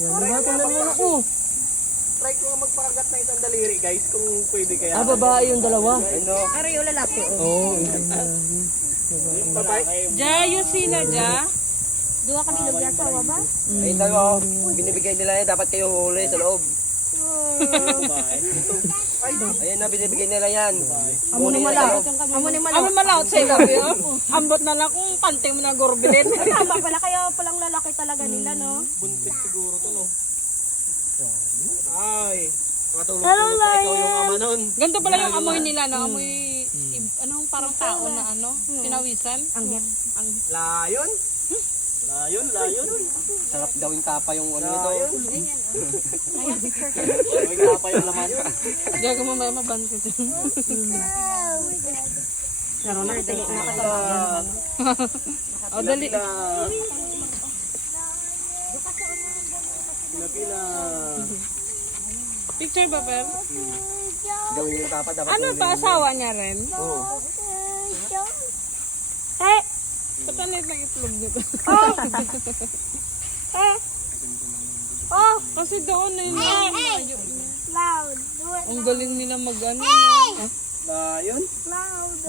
Nabatan na naman ako. Try ko nga magpakagat na isang daliri guys kung pwede kaya. Ah, babae yung dalawa. Ano? Ari yung lalaki. Oo. Babae. Ja, yun sila, Ja. Dua kami lugyan sa ba? Ay tayo, binibigay nila yan. Dapat kayo huli sa loob. Ayan na, binibigay nila yan. Amo ni malaw. Amo ni malaw. Ano malaot sa ilabi, oh. Ambot na lang kung pante mo na gorbilin. Tama pala kayo palang lalaki talaga nila, no? Buntis siguro to, no? Ay, matulog po ikaw yung ama nun. Ganito pala yung amoy nila, no? Amoy, anong parang tao na ano? Pinawisan? Anghit. Layon? Layon, layon. Sarap gawing tapa yung ano ito. Gawing tapa yung laman. Gago mo may maban ko dyan. Laro na, dali na ka O, dali. Pila. Picture ba, Per? Gawin yung tapa dapat. Ano pa, asawa niya rin? Oo. Eh! Patanit ng itlog niyo. Oh! Kasi doon na yun. Loud! Ang galing nila mag-ano. Layon? Loud!